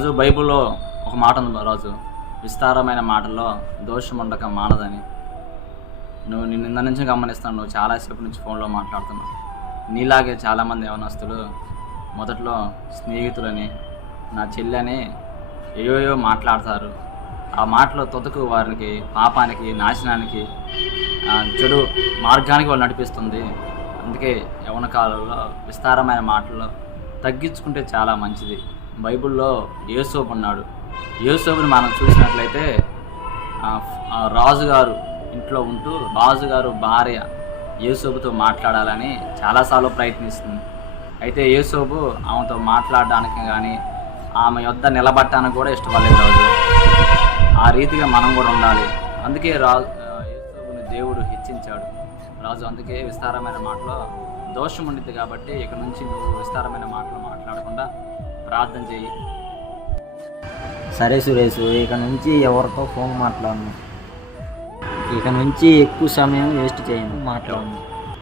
రాజు బైబిల్లో ఒక మాట ఉంది రాజు, విస్తారమైన మాటల్లో దోషం ఉండక మానదని. నువ్వు నిన్న నుంచి గమనిస్తాను, నువ్వు చాలాసేపు నుంచి ఫోన్లో మాట్లాడుతున్నావు. నీలాగే చాలామంది యవనస్తులు మొదట్లో స్నేహితులని, నా చెల్లి అని ఏయో మాట్లాడతారు. ఆ మాటలో తొతకు వారికి పాపానికి, నాశనానికి, చెడు మార్గానికి వాళ్ళు నడిపిస్తుంది. అందుకే యవన కాలంలో విస్తారమైన మాటల్లో తగ్గించుకుంటే చాలా మంచిది. బైబిల్లో యోసేపు ఉన్నాడు. యోసేపుని మనం చూసినట్లయితే రాజుగారు ఇంట్లో ఉంటూ రాజుగారు భార్య యోసేపుతో మాట్లాడాలని చాలాసార్లు ప్రయత్నిస్తుంది. అయితే యోసేపు ఆమెతో మాట్లాడడానికి కానీ ఆమె యొద్ద నిలబడటానికి కూడా ఇష్టపడలేదు రాజు. ఆ రీతిగా మనం కూడా ఉండాలి. అందుకే యోసేపుని దేవుడు హెచ్చించాడు రాజు. అందుకే విస్తారమైన మాటలో దోషం ఉండిద్ది కాబట్టి ఇక నుంచి నువ్వు విస్తారమైన మాటలు మాట్లాడకుండా ప్రార్థన చేయి. సరే సురేష్, ఇక నుంచి ఎవరితో ఫోన్ మాట్లాడను. ఇక నుంచి ఎక్కువ సమయం వేస్ట్ చేయను, మాట్లాడను.